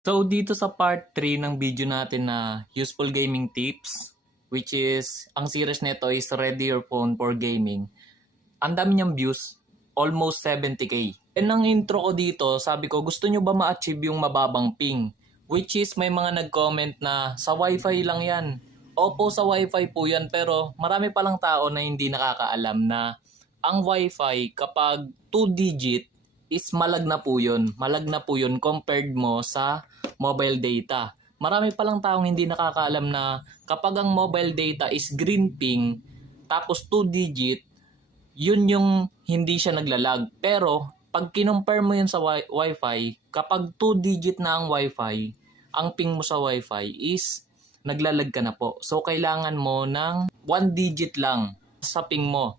So dito sa part 3 ng video natin na useful gaming tips, which is ang series nito is Ready Your Phone for Gaming. Ang dami niyang views, almost 70k. And ang intro ko dito, sabi ko gusto nyo ba ma-achieve yung mababang ping? Which is may mga nag-comment na sa wifi lang yan. Opo, sa wifi po yan, pero marami palang tao na hindi nakakaalam na ang wifi kapag 2 digit is malag na po yun. Malag na po yun compared mo sa mobile data. Marami palang taong hindi nakakaalam na kapag ang mobile data is green ping tapos 2 digit, yun yung hindi siya naglalag. Pero pag kinumpare mo yun sa wifi, kapag 2 digit na ang wifi, ang ping mo sa wifi is naglalag ka na po. So kailangan mo ng 1 digit lang sa ping mo.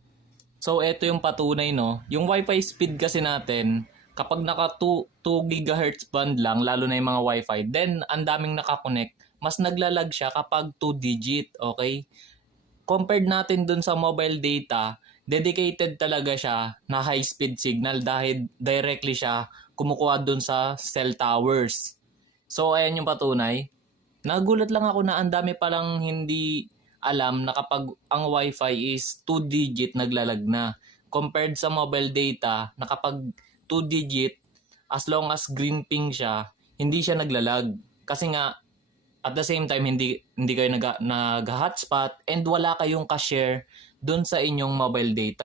So, ito yung patunay, no? Yung Wi-Fi speed kasi natin, kapag naka 2 GHz band lang, lalo na yung mga Wi-Fi, then ang daming nakakonect, mas naglalag siya kapag 2 digit, okay? Compared natin dun sa mobile data, dedicated talaga siya na high speed signal dahil directly siya kumukuha dun sa cell towers. So, ayan yung patunay. Nagulat lang ako na ang dami palang hindi alam na kapag ang wifi is 2 digit naglalag na. Compared sa mobile data na kapag 2 digit, as long as green ping siya, hindi siya naglalag. Kasi nga, at the same time, hindi kayo nag-hotspot and wala kayong ka-share dun sa inyong mobile data.